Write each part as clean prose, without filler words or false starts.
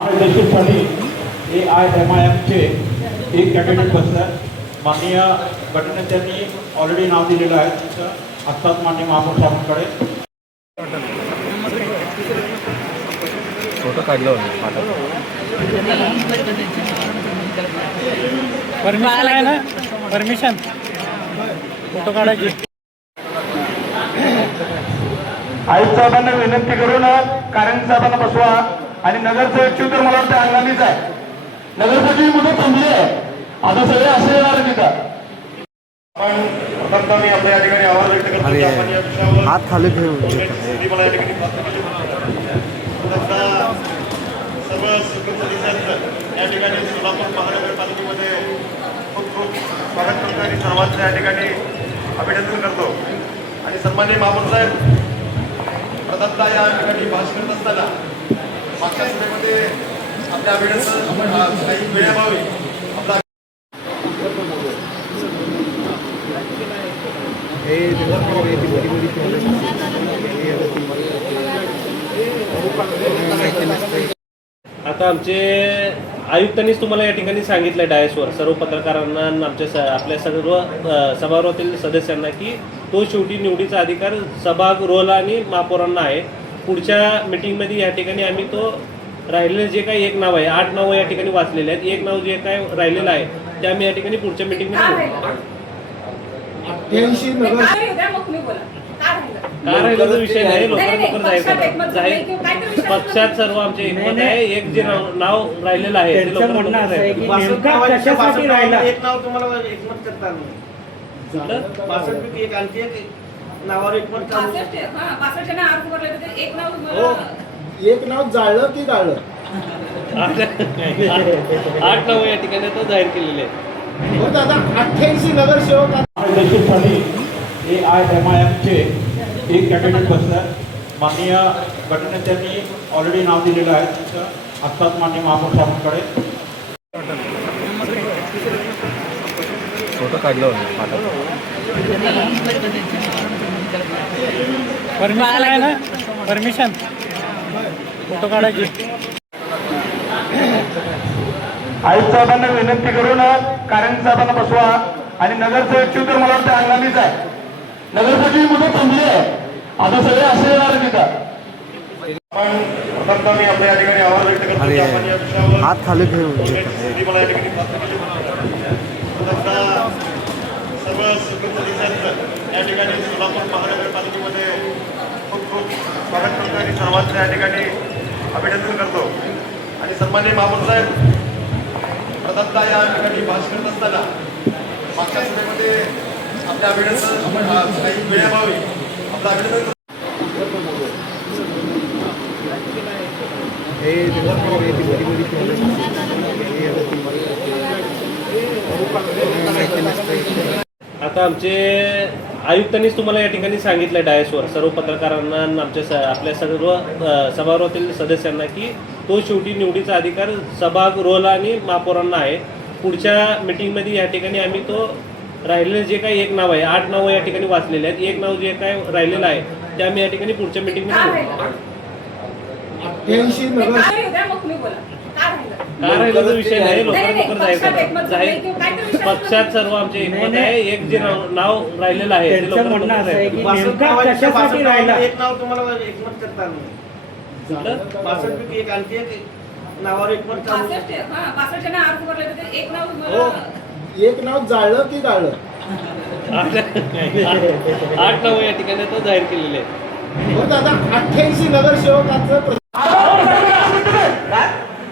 अध्यक्षस्थानी AIMIMचे एक कॅन्डिडेट बसतात. माननीय गटनेत्यांनी ऑलरेडी नाव दिलेलं आहे. तिथं आत्ताच माननीय महापौर साहेबांकडे फोटो काढला परमिशन आहे ना, परमिशन फोटो काढायची. आयुक्त साहेबांना विनंती करून कारंग साहेबांना बसवा आणि नगरसेवक तर मला वाटतं अंगालीच आहे. नगरसेवकची मुदत संपली आहे. आता सगळे असे येणार तिथं. पण प्रथमतः मी आपल्या या ठिकाणी आभार व्यक्त करतो की आपण या विषयावर हात खाली ठेवून मला या ठिकाणी सर्व सदस्यांचं या ठिकाणी सोलापूर महानगरपालिकेमध्ये खूप खूप स्वागत करतो आणि सर्वांचं या ठिकाणी अभिनंदन करतो. आणि सन्माननीय महापौर साहेब प्रथमतः या ठिकाणी भाषण करत असताना मागच्या सभेमध्ये आपल्या अभिनंदन काही वेळाभावी आपला आता आमचे आयुक्तांनीच तुम्हाला या ठिकाणी सांगितलं डायसवर सर्व पत्रकारांना आणि आमच्या आपल्या सर्व सभागृहातील सदस्यांना की तो शेवटी निवडीचा अधिकार सभागृहाला आणि महापौरांना आहे. पुढच्या मीटिंगमध्ये या ठिकाणी आम्ही तो राहिलेलं जे काही एक नाव आहे, 8 नावं या ठिकाणी वाचलेले आहेत. एक नाव जे काय राहिलेलं आहे ते आम्ही या ठिकाणी पुढच्या मीटिंगमध्ये का राहिलेला विषय नाही. लोकांना जाहीर पक्षात सर्व आमचे एकमत आहे. एक जे नाव राहिलेलं आहे ते लोकांना कशासाठी राहिला एक नाव तुम्हाला एकमत करता आणखी एक नावावर एकमत एक नाव जाळलं की गाळलं. 8 नाव या ठिकाणी तो जाहीर केलेले आहे. हो दादा, 88 नगरसेवक अध्यक्षस्थानी AIMIMचे एक कॅन्डिडेट बसतात. माननीय गटनेत्यांनी ऑलरेडी नाव दिलेलं आहे. तिथं आत्ताच माननीय महापौर साहेबांकडे फोटो काढला परमिशन आहे ना, परमिशन फोटो काढायची. आयुक्त साहेबांना विनंती करून कारंग साहेबांना बसवा आणि नगरसेवकची तर मला वाटतं अंगालीच आहे. नगरसेवकची मुदत संपली आहे. आता सगळे असे येणार तिथं. पण प्रथमतः मी आपल्या या ठिकाणी आभार व्यक्त करतो की आपण या विषयावर हात खाली ठेवून मला या ठिकाणी सर्व सदस्यांचं या ठिकाणी सोलापूर महानगरपालिकेमध्ये खूप खूप स्वागत करतो आणि सर्वांचं या ठिकाणी अभिनंदन करतो. आणि सन्माननीय महापौर साहेब प्रथमतः या ठिकाणी भाषण करत असताना मागच्या सभेमध्ये आपल्या अभिनंदन काही वेळाभावी आपलं अभिनंदन आता आमचे आयुक्तांनीच तुम्हाला या ठिकाणी सांगितलं डायसवर सर्व पत्रकारांना आणि आमच्या आपल्या सर्व सभागृहातील सदस्यांना की तो शेवटी निवडीचा अधिकार सभागृहाला आणि महापौरांना आहे. पुढच्या मीटिंगमध्ये या ठिकाणी आम्ही तो राहिलेलं जे काही एक नाव आहे, 8 नावं या ठिकाणी वाचलेले आहेत. एक नाव जे काय राहिलेलं आहे ते आम्ही या ठिकाणी पुढच्या मीटिंगमध्ये का राहिलेला विषय नाही. लोकांना जाहीर पक्षात सर्व आमचे एकमत आहे. एक जे नाव राहिलेलं आहे ते लोकांना कशासाठी राहिला. एक नाव तुम्हाला एकमत करता एक आणखी एक नावावर एकमत एक नाव जाळलं की गाळलं. 8 नाव या ठिकाणी तो जाहीर केलेले आहे. हो दादा, 88 नगरसेवकांचं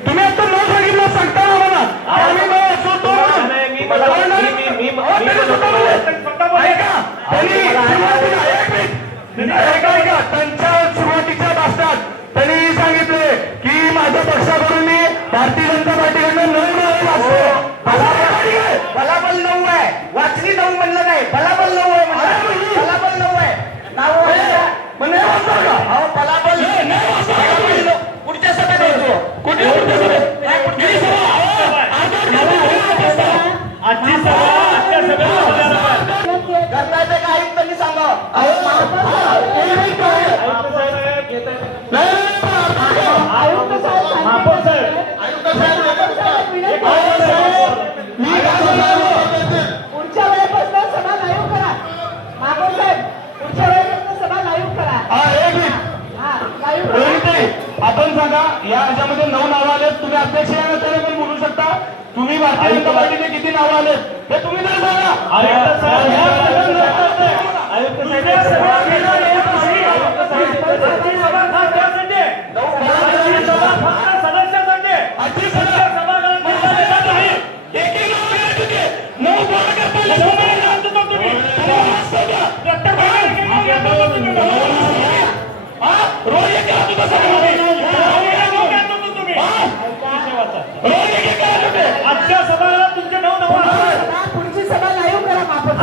तुम्ही आता नाव सांगितलं सांगता मला त्यांच्या सुरुवातीच्या भाषणात त्यांनी सांगितले की माझ्या पक्षाकडून मी भारतीय जनता पार्टीकडनं 9 बलाबल 9 आहे. वाचली 9 म्हणलं नाही, बलाबल 9 आहे. बलाबल 9 आहे. नाव बलाबल पुढच्या सभेत होतो. कुठे करतायचं का आयुक्तांनी सांगा. महापौर साहेब आपण सांगा या ह्याच्यामध्ये 9 नावं आलेत. तुम्ही अध्यक्ष या नात्याने पण बोलू शकता. तुम्ही भारतीय जनता पार्टीने किती नावं आलेत हे तुम्ही तरी सांगा. आजच्या सभा तुमचे 9 नावं पुढची सभा लाईव्ह करा महापौर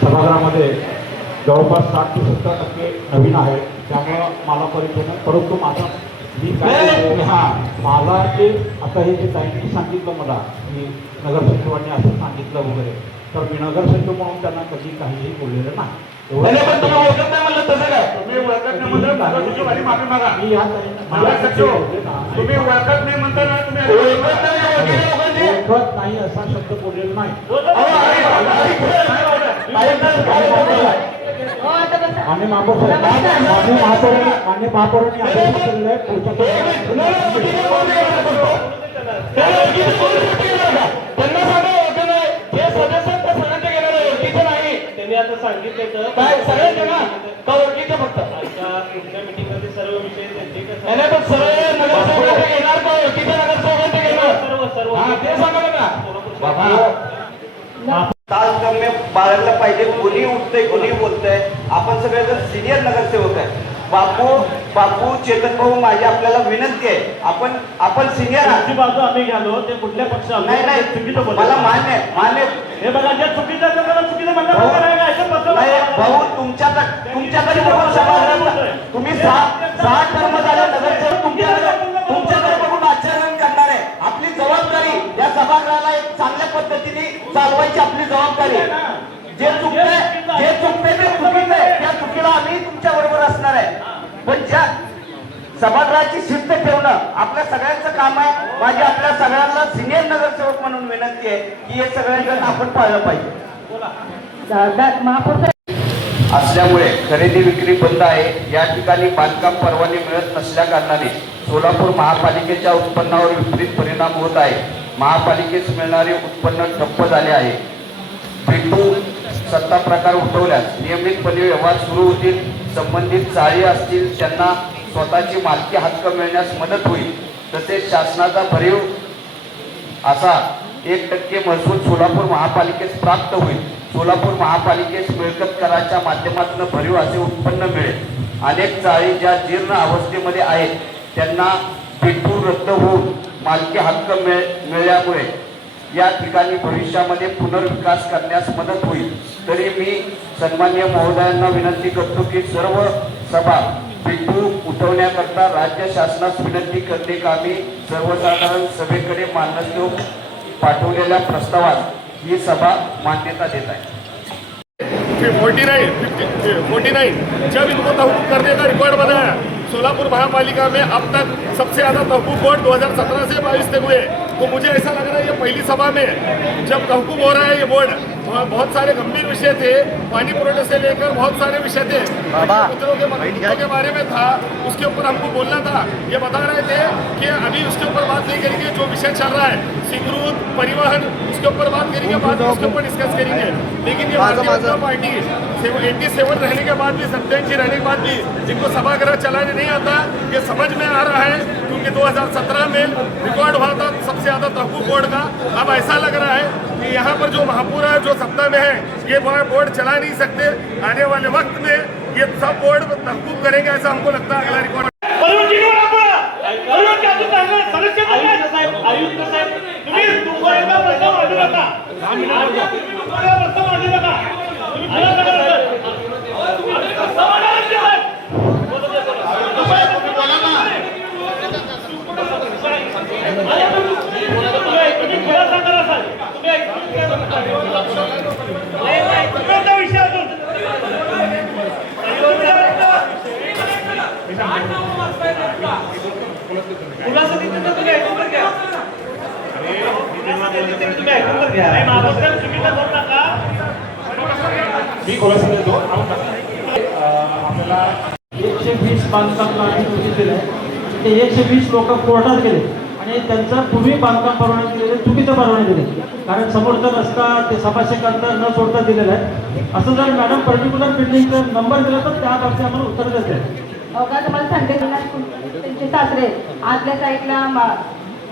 सभागृहामध्ये जवळपास 60 ते 70% नवीन आहे. त्यामुळं मला परिचय नाही. परंतु माझा मी काय हां मला जे आता हे जे ताईंनी सांगितलं मला की नगरसचिवांनी असं सांगितलं वगैरे, तर मी नगरसचिव म्हणून त्यांना कधी काहीही बोललेलं नाही. पण तुम्ही ओळखत नाही म्हणलं तसं काय? तुम्ही ओळखत नाही म्हणलं नगरसचिवांनी माफी मागा. मी या नगरसचिव तुम्ही ओळखत नाही म्हणताना तुम्ही ओळखत नाही असा शब्द बोललेला नाही. मान्य महापौरांनी आदेश केलेला आहे त्यांना सांगा ओळखत नाही. हे सदस्य त्या सगळ्यांचे घेणार ओळखीचं नाही. त्यांनी आता सांगितलं काय सगळ्यांचे ना का ओळखीचं फक्त पुढच्या मीटिंगमध्ये सर्व विषय त्यांचे नाही पण सगळे नगरसेवक घेणार का ओळखीचे नगरसेवक घेणार सर्व हा ते सांगा ना. तारतम्य बाळगलं पाहिजे. कोणी उठतंय कोणी बोलतंय. आपण सगळेजण सिनियर नगरसेवक आहे. बापू चेतन भाऊ माझी आपल्याला विनंती आहे. आपण सिनियर आहात. बाजू आम्ही घालो ते कुठल्या पक्षाला नाही चुकीचं बोलतो. मला मान्य हे बघा ज्या चुकीचं चुकीचं म्हणलं नाही भाऊ तुमच्याकडे बघून सभागृहात तुम्ही 6 टर्म झाले नगरसेवक तुमच्याकडे बघून आचरण करणार आहे. आपली जबाबदारी या सभागृहाला एक चांगल्या पद्धतीने चालवायची आपली जबाबदारी. जे चुकतंय ते चुकीचं आहे. त्या चुकीला आम्ही तुमच्या बरोबर असणार आहे. पण ज्या सभागृहाची शिस्त ठेवणं आपल्या सगळ्यांचं काम आहे. माझी आपल्या सगळ्यांना सिनियर नगरसेवक म्हणून विनंती आहे की हे सगळ्यांना आपण पाळलं पाहिजे. महापौर असल्यामुळे खरेदी विक्री बंद आहे. या ठिकाणी बांधकाम परवाने मिळत नसल्या कारणाने सोलापूर महापालिकेच्या उत्पन्नावर विपरीत परिणाम होत आहे. महापालिकेस मिळणारे उत्पन्न ठप्प झाले आहे. पिंटू सत्ता प्रकार उठवल्यास नियमितपणे व्यवहार सुरू होतील. संबंधित चाळी असतील त्यांना स्वतःची मालकी हक्क मिळण्यास मदत होईल. तसेच शासनाचा भरीव असा 1% महसूल सोलापूर महापालिकेस प्राप्त होईल. सोलापूर महापालिकेस मिळकत कराच्या माध्यमातून भरीव असे उत्पन्न मिळेल. अनेक चाळी ज्या जीर्ण अवस्थेमध्ये आहेत त्यांना पिंटू रद्द होऊन मालकी हक्क मिळाल्यामुळे या ठिकाणी भविष्यामध्ये पुनर्विकास करण्यास मदत होईल. तरी मी सन्माननीय महोदयांना विनंती करतो की सर्व सभा पिंटू उठवण्याकरता राज्य शासनास विनंती करते का मी सर्वसाधारण सभेकडे मान्यता पाठवलेल्या प्रस्तावास ही सभा मान्यता देत आहे. 49 जब इनको तहफूज करने का रिकॉर्ड बनाया. सोलापुर महापालिका में अब तक सबसे ज्यादा तहफूज वोट 2017 से 22 तक हुए. तो मुझे ऐसा लग रहा है ये पहली सभा में जब तहकुब हो रहा है ये बोर्ड, बहुत सारे गंभीर विषय थे, पानी पुरोठे से लेकर बहुत सारे विषय थे, पुत्रों के बारे में था, उसके ऊपर हमको बोलना था। ये बता रहे थे कि अभी उसके ऊपर बात नहीं करेंगे, जो विषय चल रहा है स्वीकृत परिवहन उसके ऊपर बात करेंगे, बाद में उसके ऊपर डिस्कस करेंगे। लेकिन ये भारतीय जनता पार्टी 87 रहने के बाद भी 87 रहने के बाद भी जिनको सभागृह चलाने नहीं आता, ये समझ में आ रहा है, क्योंकि 2017 में रिकॉर्ड हुआ था सबसे ज़्यादा तहकुब बोर्ड का। अब ऐसा लग रहा है कि यहाँ पर जो महापुरा जो सत्ता में है ये बोर्ड चला नहीं सकते, आने वाले वक्त में ये सब बोर्ड तहकुब करेंगे, ऐसा हमको लगता है। अगला रिकॉर्ड मी खुलासा देतो. आपल्याला 120 बांधकामला आम्ही नोटीस दिलं आहे. ते 120 लोक कोर्टात गेले आणि त्यांचं पूर्वी बांधकाम परवाने दिलेले चुकीचं परवाने दिले, कारण समोरचा रस्ता ते सभासद अंतर न सोडता दिलेला आहे. असं जर मॅडम पर्टिक्युलर बिल्डिंगचा नंबर दिला तर त्या बाबतीत आम्हाला उत्तर देते. का तुम्हाला सांगते, त्यांचे सासरे आतल्या साईडला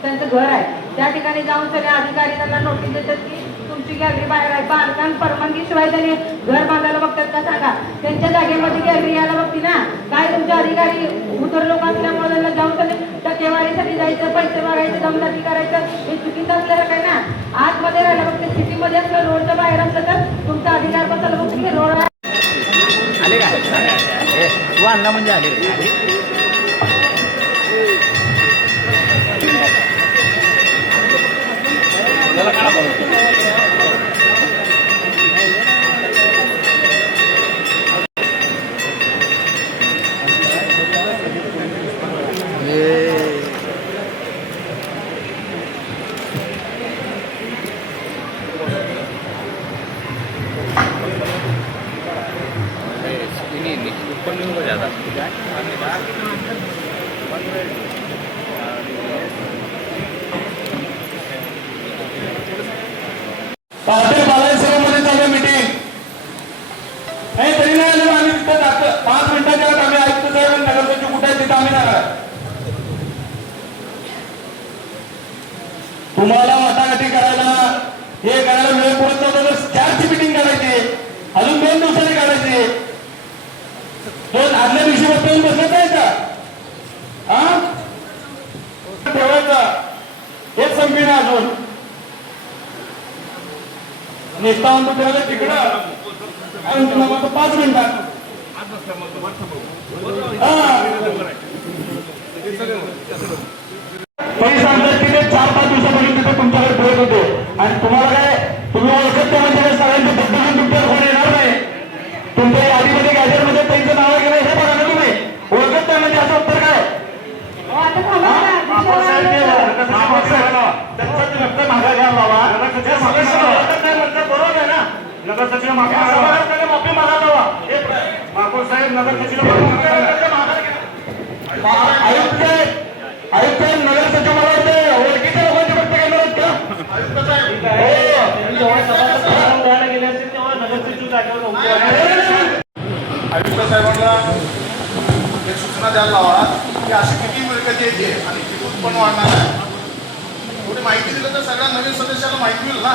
त्यांचं घर आहे, त्या ठिकाणी जाऊन सगळे अधिकारी त्यांना नोटीस देतात की तुमची गॅलरी बाहेर आहे. बांधकाम परवानगीशिवाय त्यांनी घर बांधायला बघतात का सांगा? त्यांच्या जागेमध्ये गॅलरी यायला बघती ना. काय तुमचे अधिकारी उतर लोक असल्यामुळे त्यांना जाऊन त्यांनी टक्केवारीसाठी जायचं, पैसे मागायचे, दमदाटी करायचं, हे चुकीचं असलेलं काय ना. आतमध्ये राहायला बघते, सिटीमध्ये असलं, रोडच्या बाहेर असलं तर तुमचा अधिकार बसायला बघते की रोड आहे. आले काय तू आणला म्हणजे आले. हॉटेल बालाजीरावमध्ये चालू आहे मीटिंग. नाही तरी नाही आलो आम्ही तिथं जातो. 5 मिनिटाच्या आत आम्ही आयुक्त साहेब आणि नगरसचिव कुठे आहे तिथं आम्ही जाणार. तुम्हाला वाटाघाटी करायला हे करायला वेळ पुरत नव्हता तर 4ची मीटिंग करायची, अजून 2 दिवसांनी काढायची. दोन आदल्या दिवशी बसवून बसत नाही का? हा ठेवायचा हेच संपीन अजून नेता म्हणतो त्याला तिकडं आणि तुला म्हणतो 5 मिनिटात. तरी सांगतात की ते 4-5 दिवसापर्यंत तिथे तुमच्याकडे ठेवत होते आणि तुम्हाला काय तुम्ही ओळखत त्या म्हणजे सगळ्यांचे बदलून तुमच्यावर कोण येणार नाही. तुमच्या यादीमध्ये गॅजेटमध्ये त्यांचं नाव गेलं हे बघा ना तुम्ही. ओळखत त्या म्हणजे असं उत्तर काय? मागा घ्या बाबा. बरोबर आहे ना. नगरसचिव माफी मागा बाबा. महापौर साहेब नगरसचिव आयुक्त नगरसचिव मला वाटते ओळखीच्या लोकांची फक्त घेणार आहेत का? आयुक्त साहेबांना एक सूचना द्यायला लावा की अशी किती मिळकत येते आणि किती उत्पन्न वाढणार आहे, थोडी माहिती दिली तर सगळ्या नवीन सदस्याला माहिती मिळेल ना.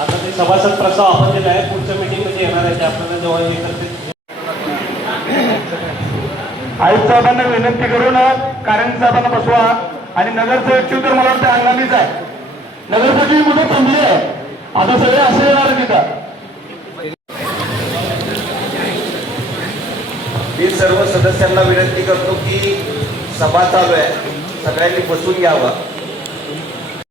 आता ते सभासद प्रस्ताव आपण दिला आहे, पुढच्या मीटिंग मध्ये येणार आहे ते आपल्याला जेव्हा हे करते. आयुक्त साहेबांना विनंती करून कारण साहेबांना बसवा आणि नगरसचिव तर मला वाटतं हंगामीच आहे. नगरसचिव कुठे थांबली आहे आता सगळे असे येणार तिथं. मी सर्व सदस्यांना विनंती करतो की सभा चालू आहे, सगळ्यांनी बसून घ्यावं.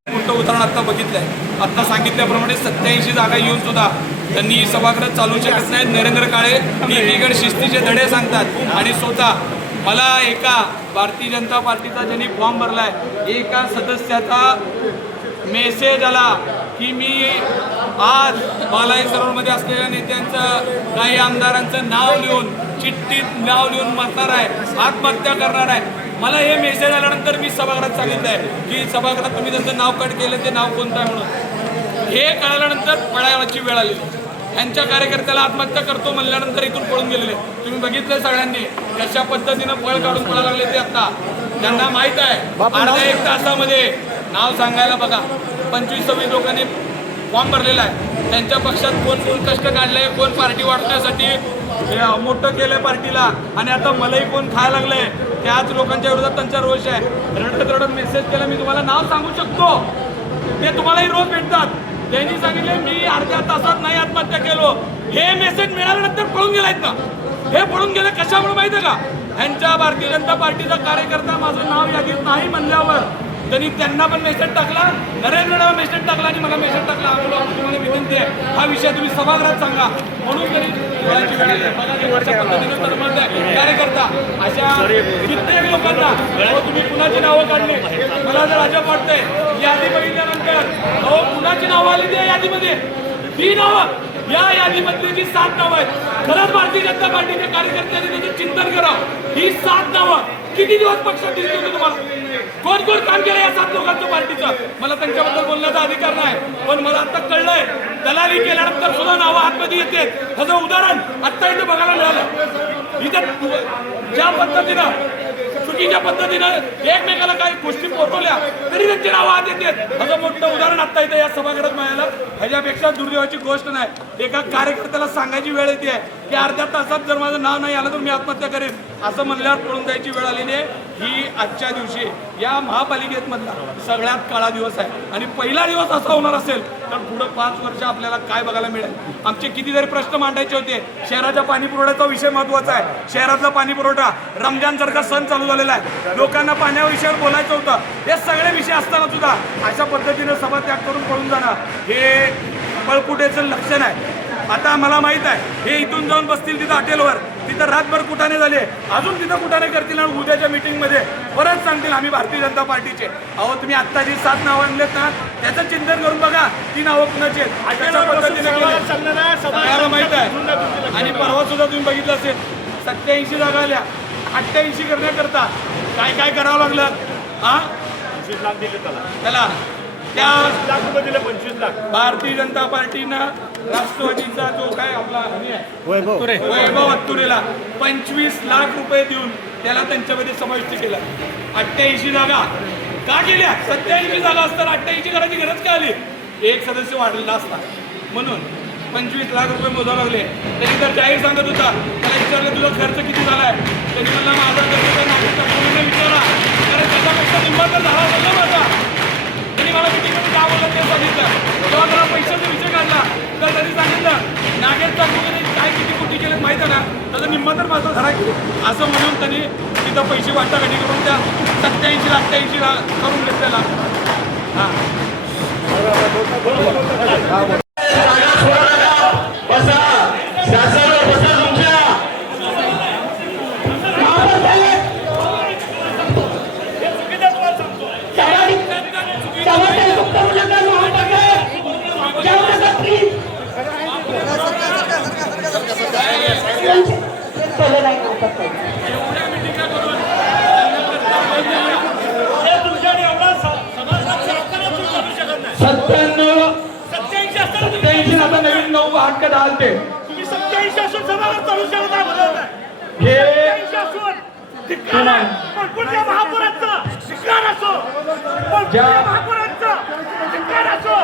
मोठं उदाहरण आता बघितलंय. आता सांगितल्याप्रमाणे 87 जागा येऊन सुद्धा त्यांनी सभागृह चालू शकत नाहीत. नरेंद्र काळे एकीकडे शिस्तीचे धडे सांगतात आणि स्वतः मला एका भारतीय जनता पार्टीचा ज्यांनी फॉर्म भरलाय एका सदस्याचा मेसेज आला की मी आज बालाई सरोवरमध्ये असलेल्या नेत्यांचं काही आमदारांचं नाव लिहून चिठ्ठीत नाव लिहून मरणार आहे, आत्महत्या करणार आहे. मला हे मेसेज आल्यानंतर मी सभागृहात सांगितलं आहे की सभागृहात तुम्ही त्यांचं नाव कट केलं, ते नाव कोणतं आहे म्हणून. हे कळल्यानंतर पळायची वेळ आलेली. यांच्या कार्यकर्त्याला आत्महत्या करतो म्हणल्यानंतर इथून पळून गेलेले तुम्ही बघितलं सगळ्यांनी कशा पद्धतीनं पळ काढून पळा लागले ते. आता त्यांना माहीत आहे अर्ध्या एक तासामध्ये नाव सांगायला बघा 25-26 लोकांनी फॉर्म भरलेला आहे. त्यांच्या पक्षात कोण कोण कष्ट काढले, कोण पार्टी वाढवण्यासाठी मोठं केलंय पार्टीला, आणि आता मलाही कोण खायला लागलंय. त्याच लोकांच्या विरोधात त्यांचा रोष आहे. रडत रडत मेसेज केला, मी तुम्हाला नाव सांगू शकतो, ते तुम्हालाही रोज भेटतात. त्यांनी सांगितले मी अर्ध्या तासात नाही आत्महत्या केलो. हे मेसेज मिळाल्यानंतर पळून गेलायत ना. हे पळून गेले कशामुळे माहिती आहे का? यांच्या भारतीय जनता पार्टीचा कार्यकर्ता माझं नाव यादीत नाही म्हणल्यावर त्यांनी त्यांना पण मेसेज टाकला, नरेंद्रला मेसेज टाकला आणि मला मेसेज टाकला. तुम्हाला विनंती आहे हा विषय तुम्ही सभागृहात सांगा म्हणून त्यांनी कार्यकर्ता अशा कित्येक लोकांना तुम्ही कुणाची नावं काढली. मला जर अजब वाटतंय यादी बघितल्यानंतर कुणाची नावं आली त्या यादीमध्ये. ही नावं या यादीमधली जी 7 नावं आहेत, खरंच भारतीय जनता पार्टीच्या कार्यकर्त्यांनी त्याचं चिंतन करावं. ही 7 नावं किती दिवस पक्षात दिसली होती तुम्हाला? कोण कोण काम केलं या 7 लोकांचं पार्टीचं? मला त्यांच्याबद्दल बोलण्याचा अधिकार नाही, पण मला आता कळलंय दलाली केल्यानंतर सुद्धा नावं आतमध्ये येते. ह्याचं उदाहरण आत्ता इथे बघायला मिळालं. इथे ज्या पद्धतीनं चुकीच्या पद्धतीनं एकमेकाला काही गोष्टी पोहोचवल्या तरी त्यांची नावं आत येते. ह्याचं मोठं उदाहरण आत्ता इथे या सभागृहात मिळालं. ह्याच्यापेक्षा दुर्दैवाची गोष्ट नाही. एका कार्यकर्त्याला सांगायची वेळ येते की अर्ध्या तासात जर माझं नाव नाही आलं तर मी आत्महत्या करेन असं म्हणल्यावर पळून जायची वेळ आलेली आहे. ही आजच्या दिवशी या महापालिकेमधला सगळ्यात काळा दिवस आहे. आणि पहिला दिवस असा होणार असेल तर पुढं 5 वर्ष आपल्याला काय बघायला मिळेल. आमचे कितीतरी प्रश्न मांडायचे होते. शहराच्या पाणी पुरवठ्याचा विषय महत्त्वाचा आहे. शहरातला पाणी पुरवठा, रमजानसारखा सण चालू झालेला आहे, लोकांना पाण्याविषयावर बोलायचं होतं. हे सगळे विषय असताना सुद्धा अशा पद्धतीनं सभात्याग करून पळून जाणं हे पळपुटेचं लक्षण आहे. आता मला माहित आहे हे इथून जाऊन बसतील तिथं हॉटेलवर, तिथं रातभर कुठाने झाले, अजून तिथं कुठाने करतील आणि उद्याच्या मीटिंगमध्ये परत सांगतील आम्ही भारतीय जनता पार्टीचे. अहो तुम्ही आत्ता जी 7 नावं आणलेत ना त्याचं चिंतन करून बघा ती नावं कुणाची आहेत. अशा पद्धतीने सगळ्याला माहित आहे. आणि परवा सुद्धा तुम्ही बघितलं असेल 87 जागा आल्या. 88 करण्याकरता काय काय करावं लागलं? 25 लाख दिले त्याला. त्या 25 लाख भारतीय जनता पार्टीनं राष्ट्रवादीचा जो काय आपला वैभव अत्तुरेला 25 लाख रुपये देऊन त्याला त्यांच्यामध्ये समाविष्ट केला. 88 जागा का केल्या? 87 जागा असताना 88 करायची गरज काय आली? एक सदस्य वाढलेला असता म्हणून 25 लाख रुपये मोजावं लागले. त्यांनी तर जाहीर सांगत होता. त्याला विचारलं तुझा खर्च किती झाला आहे? त्यांनी मला माझा खर्च विचारा, कारण त्याच्यापेक्षा निम्मा तर झाला होता माझा. त्यांनी मला मिटिंगमध्ये काय बोललं ते सांगितलं. जेव्हा मला पैशाचा विषय काढला तर त्यांनी सांगितलं नागेश चाकूने काय किती कोटी केले माहीत आहे ना, त्याचा निम्मा तर माझा झाला की असं म्हणून त्यांनी तिथं पैसे वाटाघाटी करून त्या 87-88 करून घेतलेला. हां तुम्ही 87 असून सभागृह चालू शकत आहे. महापुराचा शिकार असो, महापुराचा शिकार असो,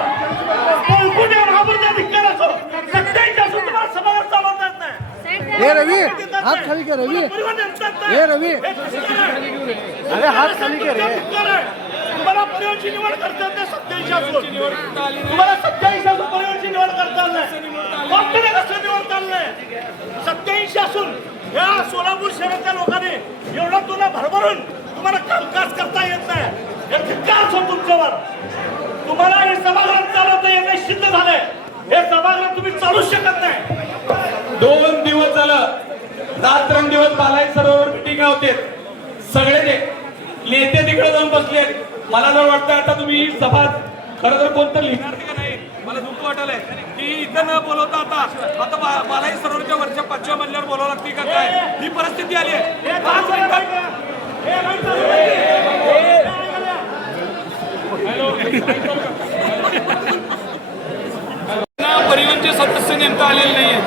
महापुराचा धिक्कार असो, 87 असून तुम्हाला सभागृह चालवता येत नाही. हे रवी हात खाली कर. रवी हे रवी अरे हात खाली कर. तुम्हाला परिवारची निवड करता येत नाही. 87 असून तुम्हाला 87 असून परिवारची निवड करता येत नाही. कसं निवड चाललंय? 87 असून या सोलापूर शहरातल्या लोकांनी एवढा तुला भरभरून तुम्हाला कामकाज करता येत नाही. हे धिक्कार असो तुमच्यावर. तुम्हाला हे सभागृह चालवता येत नाही सिद्ध झालंय. हे सभागृह तुम्ही चालू शकत नाही. 2 दिवस झालं रात्रंदिवस बालाई सरोवर मिटिंग होते. सगळे नेते तिकडे जाऊन बसलेत. मला जर वाटतं आता तुम्ही ही सभा खरं तर कोणतं लिहिणार का नाही, मला दुःख वाटलंय की इथं न बोलवता आता मलाही सरोवरच्या वरच्या 5व्या मजल्यावर बोलावं लागते का काय, ही परिस्थिती आली आहे. 5 मिनिटात परिवहनचे सदस्य नेमता आलेले नाहीयेत,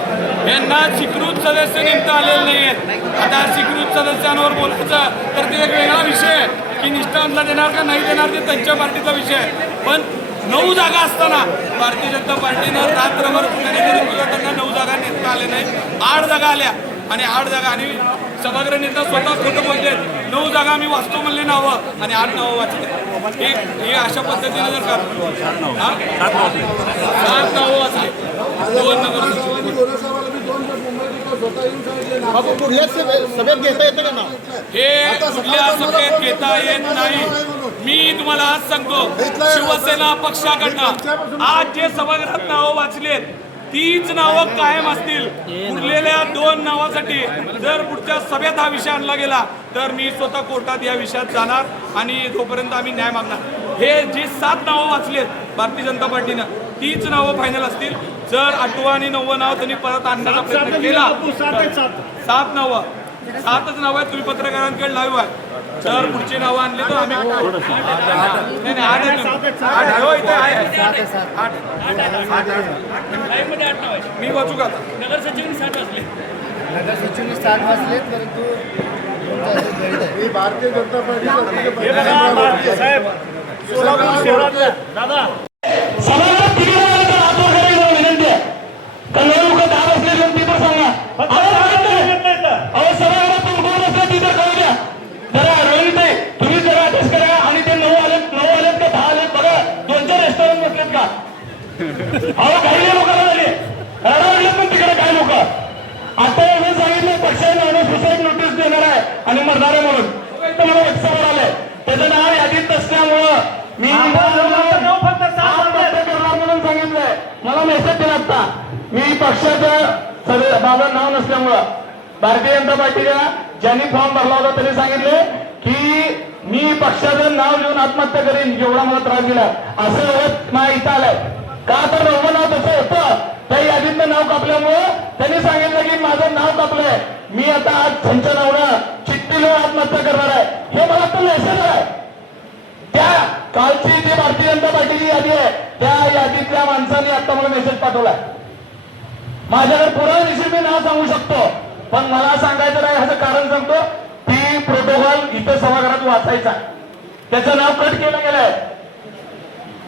यांना स्वीकृत सदस्य नेमता आलेले नाहीयेत. आता स्वीकृत सदस्यांवर बोलायचं तर ते एक वेगळा विषय आहे की निष्ठावंतला देणार का नाही देणार ते त्यांच्या पार्टीचा विषय आहे. पण 9 जागा असताना भारतीय जनता पार्टीनं रात्रभर त्यांना 9 जागा नेता आले नाही, 8 जागा आल्या आणि 8 जागा आणि सभागृह नेता स्वतः खोटं बोलते. 9 जागा आम्ही वाचतो म्हणले नावं आणि 8 नावं वाचले. हे अशा पद्धतीने जर का 7 नावं वाचले 2 नगर पुढल्या सभेत घेता येतं का नाव? हे कुठल्या सभेत घेता येत नाही. मी तुम्हाला आज सांगतो, शिवसेना पक्षाकडनं आज जे सभागृहात नावं वाचलेत तीच नावं कायम असतील. उरलेल्या 2 नावासाठी जर पुढच्या सभेत हा विषय आणला गेला तर मी स्वतः कोर्टात या विषयात जाणार आणि तोपर्यंत आम्ही न्याय मागणार. हे जी 7 नावं वाचलेत भारतीय जनता पार्टीनं तीच नावं फायनल असतील. जर 8वं आणि 9वं नाव त्यांनी परत आणण्याचा प्रयत्न केला, 7 नावं 7च नावं आहेत. तुम्ही पत्रकारांकडे लाईव्ह आहे. जर पुढची नावं आणली तर आम्ही मी वाचू का? नगर सचिव 7 असले, नगर सचिव 7 वाजलेत, परंतु भारतीय जनता पार्टी साहेब सोलापूर शहरातल्या दादा सभागृहात किती विनंती आहे का नऊ लोक 10 बसले ती तर सांगा. अहो सभागृहात तुम्ही कोण बसला ती तर कळू द्या. जरा रोहित आहे, तुम्ही जरा अभ्यास करा आणि ते 9 आलेत का 10 आलेत बघा. 2-4 रेस्टॉरंट बसलेत का? अहो काही लोकांना झाले रडावलेत पण तिकडे काही लोक. आता एवढं सांगितलं पक्षाने सुसाईड नोटीस देणार आहे आणि मरणार आहे म्हणून मला समोर आलंय. त्याचं नाव यादीत नसल्यामुळं मी फक्त करणार म्हणून सांगितलंय. मला मेसेज दिला असता. मी पक्षाचं माझं नाव नसल्यामुळं भारतीय जनता पार्टीला ज्यांनी फॉर्म भरला होता त्यांनी सांगितले की मी पक्षाचं नाव लिहून आत्महत्या करीन एवढा मला त्रास दिला असं माझ्या इथं आलंय. का तर 9वं नाव तसं होतं त्या यादीतलं नाव कापल्यामुळं त्यांनी सांगितलं की माझं नाव कापलंय, मी आता आज त्यांच्या नावानं चिठ्ठी लिहून आत्महत्या करणार आहे. हे मला तर मेसेज आहे. त्या कालची जी भारतीय जनता पार्टीची यादी आहे त्या यादीतल्या माणसांनी आता मला मेसेज पाठवलाय. माझ्याकडे पुराव्याविषयी मी नाव सांगू शकतो पण मला सांगायचं नाही. ह्याचं कारण सांगतो. ती प्रोटोकॉल इथं सभागृहात वाचायचा, त्याचं नाव कट केलं गेलंय.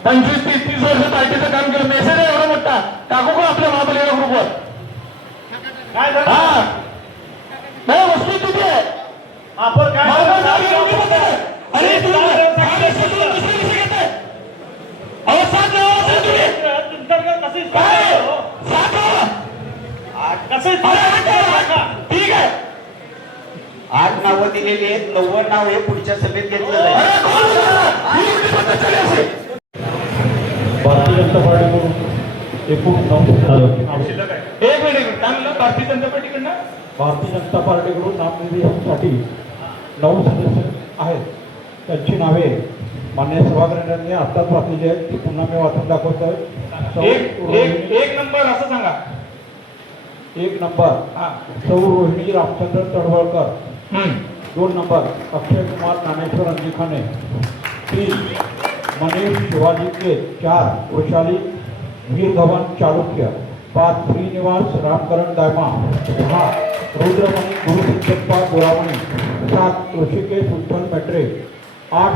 25-30 वर्ष पार्टीचं काम केलं. मेसेज आहे एवढा मोठा टाकू का आपल्या महापालिका ग्रुपवर? हा नाही वस्तू तिथे आहे. अरे ठीक आहे. 8 नावं दिलेली आहेत, 9वं नाव हे पुढच्या सभेत घेतलं जाईल. भारतीय जनता पार्टीकडून एकूण 9 एक मिनिट काय म्हणलं? भारतीय जनता पार्टीकडनं भारतीय जनता पार्टीकडून नामनिर्देशनासाठी 9 सदस्य आहेत. त्यांची नावे मान्य सभागृहांनी आत्ताच वाचलेली आहेत. ती पुन्हा मी वाचून दाखवतोय. एक नंबर असं सांगा. 1 नंबर सौ रोहिणी रामचंद्र तडवळकर. 2 नंबर अक्षय कुमार ज्ञानेश्वर अंजिखाने. 3 मनीष शिवाजी के. 4 वैशाली वीर धवन चालुक्य. 5 श्रीनिवास रामकरण दायमा. 6 रुद्रमणी गुरुसिद्धप्पा गोरामणी. 7 ऋषिकेश विठ्ठल मेट्रे. 8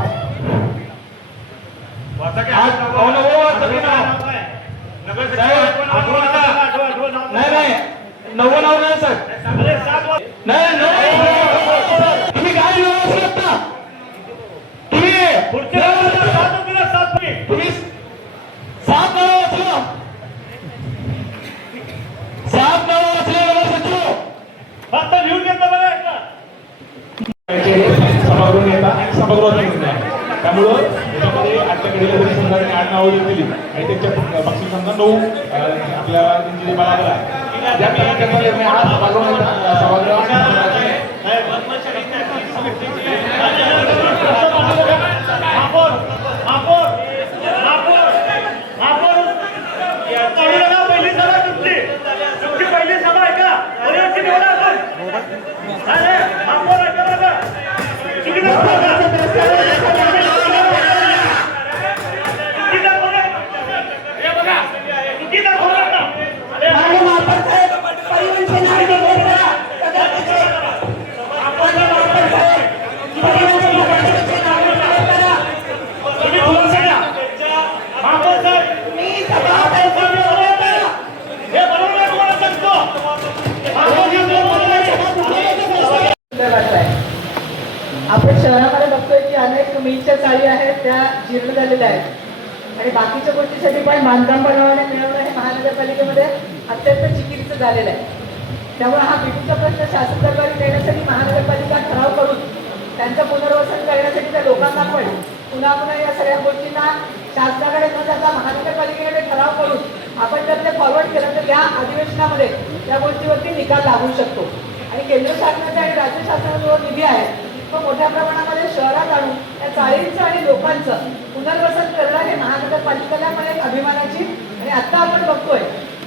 नाही 9वं नाव नाही सर. नाही तुम्ही काय नाव शकता? तुम्ही 7 नाव वाचलं. 7 नाव वाचले सचिव फक्त लिहून घेतलं बघा. सभागृह नेता आणि सभागृहात त्यामुळं त्याच्यामध्ये आजच्या घडीला जरी संघाने 8 नावं दिली आणि त्यांच्या पक्षी संघ 9 आपल्याला त्यांची मला आला आहे. पूर्वीच्या चाळी आहेत त्या जीर्ण झालेल्या आहेत आणि बाकीच्या गोष्टीसाठी पण बांधकाम परवाने मिळवणं हे महानगरपालिकेमध्ये अत्यंत चिकीचं झालेलं आहे. त्यामुळे हा बिटूचा प्रश्न शासन दरबारी देण्यासाठी महानगरपालिका ठराव करून त्यांचं पुनर्वसन करण्यासाठी त्या लोकांना पण पुन्हा पुन्हा या सगळ्या गोष्टींना शासनाकडे न जाता महानगरपालिकेकडे ठराव करून आपण जर ते फॉरवर्ड केलं तर या अधिवेशनामध्ये त्या गोष्टीवरती निकाल लागू शकतो. आणि केंद्र शासनाचा आणि राज्य शासनाचा जो निधी आहे तो मोठ्या प्रमाणामध्ये शहरात आणून त्या चाळींचं आणि लोकांचं पुनर्वसन करणं हे महानगरपालिकेला पण एक अभिमानाची. आणि आता आपण बघतोय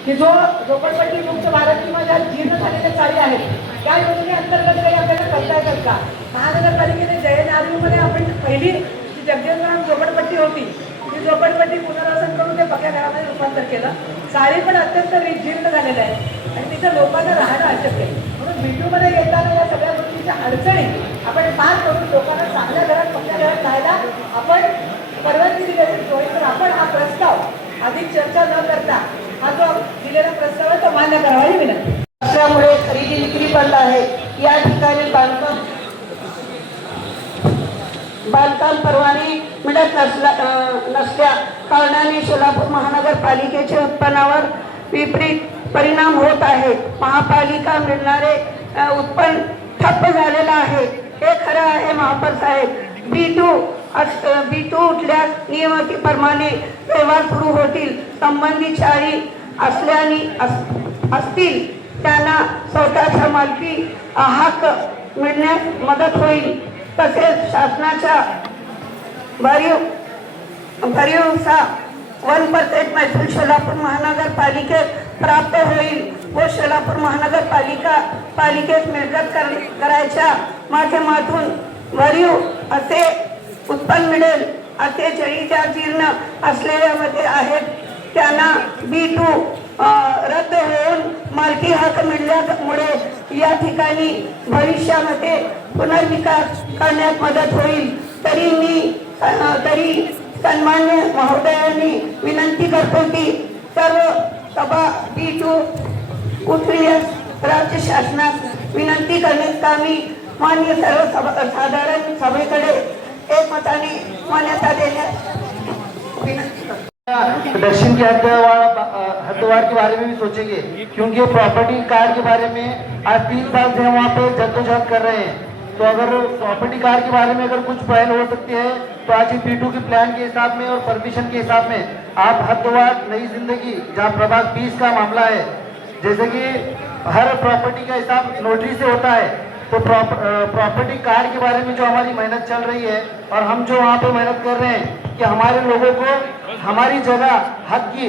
की जो झोपडपट्टी मुक्त भारत किंवा ज्या जीर्ण झालेल्या चाळी आहेत त्या योजनेअंतर्गत काही आपल्याला करता येतात का? महानगरपालिकेने जैन आर्मीमध्ये आपण पहिली जी जगजीवनराम झोपडपट्टी होती ती झोपडपट्टी पुनर्वसन करून ते पक्या घरामध्ये रूपांतर केलं. चाळी पण अत्यंत जीर्ण झालेल्या आहेत आणि तिथं लोकांना राहणं अशक्य आहे. म्हणून बिटूमध्ये येताना या सगळ्या गोष्टीच्या अडचणी आपण पार करून लोकांना चांगल्या घरात पक्या घरात राहायला आपण परवानगी दिली. तर आपण हा प्रस्ताव अधिक चर्चा न करता हा जो दिलेला प्रस्ताव आहे तो मान्य करावा ही विनंती. असल्यामुळे खरेदी विक्री बंद आहे. या ठिकाणी बांधकाम परवाने मिळत नसल्या कारणाने सोलापूर महानगरपालिकेच्या उत्पन्नावर विपरीत परिणाम होत आहे. महापालिका मिळणारे उत्पन्न ठप्प झालेलं आहे हे खरं आहे महापौर साहेब. B2 उठल्यास नियमितीप्रमाणे व्यवहार सुरू होतील. संबंधित चाळी असतील त्यांना स्वतःच्या मालकी हक्क मिळण्यास मदत होईल. तसेच शासनाच्या भरीवचा 1% महसूल सोलापूर महानगरपालिकेत प्राप्त होईल व सोलापूर पालिकेत मिळकत करायच्या माध्यमातून भरीव असे उत्पन्न मिळेल. असे जळी ज्या जीर्ण असलेल्यामध्ये आहेत त्यांना B2 रद्द होऊन मालकी हक्क मिळाल्यामुळे या ठिकाणी भविष्यामध्ये पुनर्विकास करण्यात मदत होईल. तरी सन्मान्य महोदयांनी विनंती करतो की सर्व सभा B2 उचलण्यास राज्य शासनास विनंती करण्यास कामी मान्य सर्वसाधारण सभेकडे एकमताने मान्यता देण्यास विनंती करतो. दक्षिण के हरिद्वार के बारे में भी सोचेंगे क्योंकि प्रॉपर्टी कार्ड के बारे में आज 3 साल से हम वहाँ पे जद्दोजहद कर रहे हैं. तो अगर प्रॉपर्टी कार्ड के बारे में अगर कुछ पहल हो सकती है तो आज P2 के प्लान के हिसाब में और परमिशन के हिसाब में आप हरिद्वार नई जिंदगी जहाँ प्रभाग 20 का मामला है जैसे कि हर प्रॉपर्टी का हिसाब नोटरी से होता है. तो प्रॉपर्टी कार्ड के बारे में जो हमारी मेहनत चल रही है और हम जो वहाँ पे मेहनत कर रहे हैं कि हमारे लोगों को हमारी जगह हक की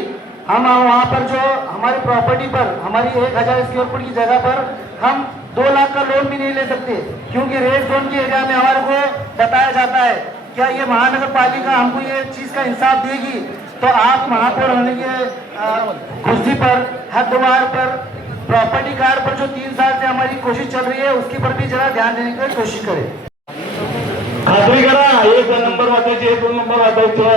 हम वहाँ पर जो हमारी प्रॉपर्टी पर हमारी 1000 स्क्वायर फुट की जगह पर हम 2 लाख का लोन भी नहीं ले सकते क्योंकि रेड जोन के एरिया में हमारे को बताया जाता है क्या ये महानगर पालिका हमको ये चीज़ का इंसाफ देगी. तो आप महापौर होने के कुर्सी पर हरिद्वार पर प्रॉपर्टी कार्ड पर जो 3 साल से हमारी कोशिश चल रही है उसके पर भी जरा ध्यान देने की कोशिश करें. खात्री करा 1 नंबर वाचायचे 2 नंबर वाचायचे.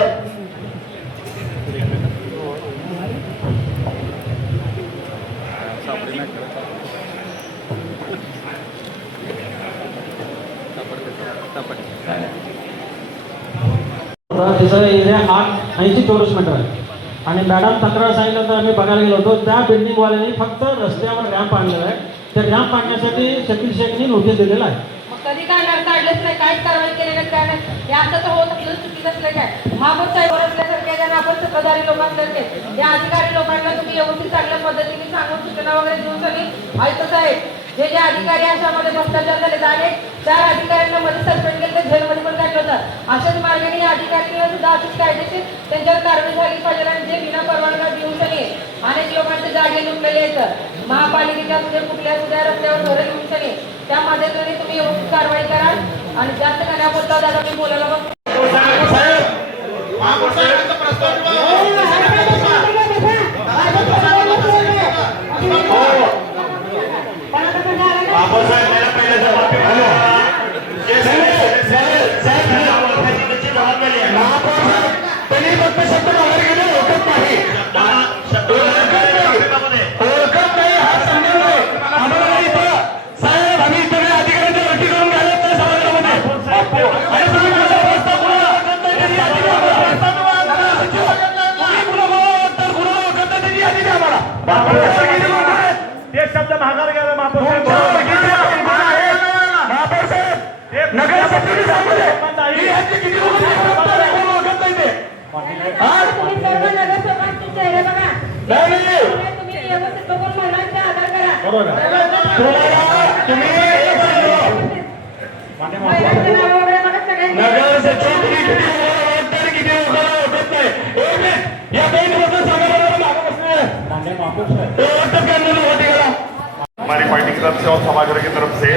तिचं एरिया 80 चौरस मीटर आहे आणि मॅडम तक्रार सांगितलं तर आम्ही बघायला गेलो होतो. त्या बिल्डिंगवाल्यांनी फक्त रस्त्यावर रॅम्प आणलेला आहे. त्या रॅम्प आणण्यासाठी शकील शेखनी नोटीस दिलेला आहे. कधी काय काढलंच नाही, काहीच कारवाई केली नाही, काय नाही. हे असं तर होत असलं चुकीचं असलं काय. महापौर साहेब असल्यासारखे ज्यांना आपण सत्ताधारी लोकांसारखे या अधिकारी लोकांना तुम्ही व्यवस्थित चांगल्या पद्धतीने सांगून सूचना वगैरे देऊन सगळी आयुक्त साहेब जे अधिकारी अशामध्ये भ्रष्टाचार झाले आणि 4 अधिकाऱ्यांना मध्ये सस्पेंड केलं तर जेलमध्ये पण काढलं होतं. अशाच मार्गाने या अधिकाऱ्यांना सुद्धा अशीच कायदेशीर त्यांच्यावर कारवाई झाली पाहिजे. आणि जे बिना परवानगी देऊन सगळे अनेक लोकांचे जागे लुटलेले आहेत महापालिकेच्या कुठल्या सुद्धा रस्त्यावर घरं घेऊन सगळे त्या माध्यमातून तुम्ही व्यवस्थित कारवाई करा. आणि जास्त काय बोलता दादा मी बोलायला बघ साहेब आम्ही इतर अधिकाऱ्यांच्या वरती करून घालत नाही समाजामध्ये. शब्द माघार घ्या महापौर साहेब. महापौर साहेब नगरसेवकांनी सांगितलं की यांची किती लोकं कोण ओळखत नाही ते. तुम्ही सर्व नगरसेवकांचे चेहरे बघा. नाही. तुम्ही व्यवस्थित बघून महिलांचे आधार करा. तुम्ही महिलांचे नाव वगैरे बघा सगळ्यांचे. नगरसेवक किती लोकांना ओळखतात, किती लोकांना ओळखत नाही. एक मिनिट, या दोन दिवसात सांगायला मागं बसले. ते ओळखतात का नाही ओळखते का? हमारी पार्टी की तरफ से और समाजवादी की तरफ से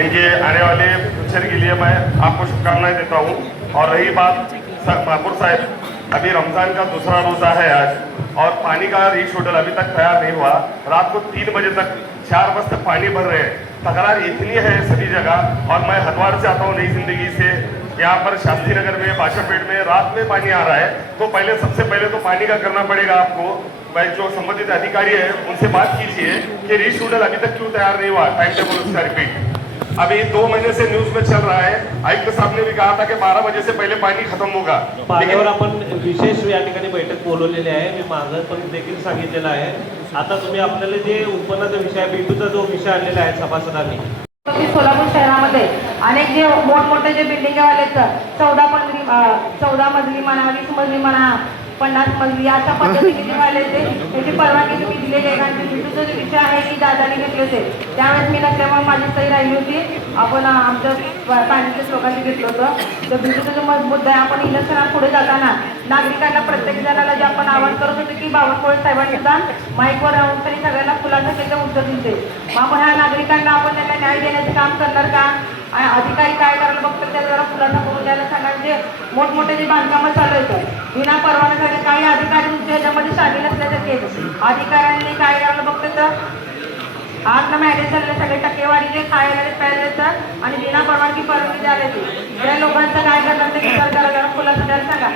इनके आने वाले फ्यूचर के लिए मैं आपको शुभकामनाएं देता हूँ। और रही बात महापौर साहब, अभी रमजान का दूसरा रोजा है आज और पानी का रीशेड्यूल अभी तक तैयार नहीं हुआ। रात को 3 बजे तक 4 बजे तक पानी भर रहे हैं। तकरार इतनी है सभी जगह। और मैं हरिद्वार से आता हूँ नई जिंदगी से, यहाँ पर शास्त्री नगर में बाशापेट में रात में पानी आ रहा है। तो पहले सबसे पहले तो पानी का करना पड़ेगा आपको। भाई जो संबंधित अधिकारी है उनसे बात कीजिए कि रीशेड्यूल अभी तक क्यों तैयार नहीं हुआ, टाइम टेबल उसका रिपीट। अभी 2 महीने से न्यूज में चल रहा है। आयुक्त साहब ने भी कहा था कि 12 बजे से पहले पानी खत्म होगा। पाण्यावर आपण विशेष या ठिकाणी बैठक बोलवलेली आहे. मी माझं पण देखील सांगितलेलं आहे. आता तुम्ही आपल्याला जे उत्पन्नाचा विषय B2चा जो विषय आणलेला आहे सभासदांनी, सोलापूर शहरामध्ये अनेक जे मोठमोठे जे बिल्डिंग वाले 14 मजली म्हणा, 20 मजली म्हणा, 50 मजली अशा पद्धतीने जे वाले ते त्याची परवानगी तुम्ही दिलेली आहे. कारण बिटूचा जो विषय आहे की दादाने घेतले होते त्यावेळेस मी नसल्यामुळे माझी सही राहिली होती. आपण आमच्या पाण्याच्या लोकांनी घेतलं होतं. तर बिटूचा जो मुद्दा आहे, आपण इलेक्शनात पुढे जाताना नागरिकांना प्रत्येक जणाला जे आपण आवाहन करत होतो की बावनकुळे साहेबांनी सुद्धा माईकवर राहून तरी सगळ्यांना फुलाचं त्याचं उत्तर दिले. मग आपण ह्या नागरिकांना आपण त्यांना न्याय देण्याचे काम करणार का? अधिकारी काय करायला बघतात त्या जरा फुलांना करून द्यायला सांगा. म्हणजे मोठमोठे जे बांधकामं चालू आहेत विना परवान्यासाठी काही अधिकारी ह्याच्यामध्ये सामील असल्यासारखे अधिकाऱ्यांनी काय करायला बघतात तर आज मॅनेज झालेले सगळे टक्केवारी जे खायला प्यायला देतात आणि बिना परवानगी द्यायला येते. त्या लोकांचं काय करणार ते विचार करा, जरा फुलाचं द्यायला सांगा.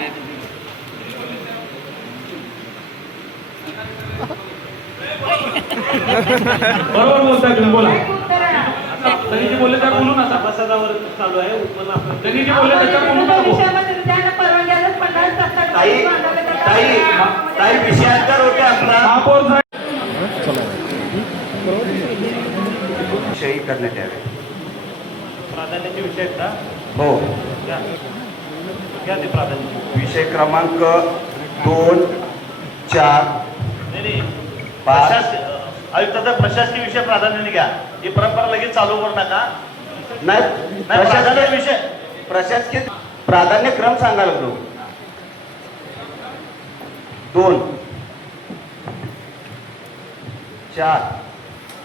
बरोबर बोलताय तुम्ही, बोला. काय उत्तर आहे? त्यांनी जे बोलले त्या बोलू नका. सभासदावर चालू आहे उत्पन्न आपलं. त्यांनी जे बोलले त्याच्यावर बोलू नका. विषयामध्ये त्यांना परवानगी आल्यास 50% काही विषयांतर होते आपला महापौर साहेब विषयी करण्यात यावे. प्राधान्याचे विषय आहेत का? हो. घ्या ते प्राधान्य. विषय क्रमांक 2, 4, नाही 5. आयुक्ताचा प्रशासकीय विषय प्राधान्याने घ्या. ही परंपरा लगेच चालू करू नका. नाही, प्राधान्य विषय प्रशासकीय प्राधान्यक्रम सांगा लागलो. 2, 4,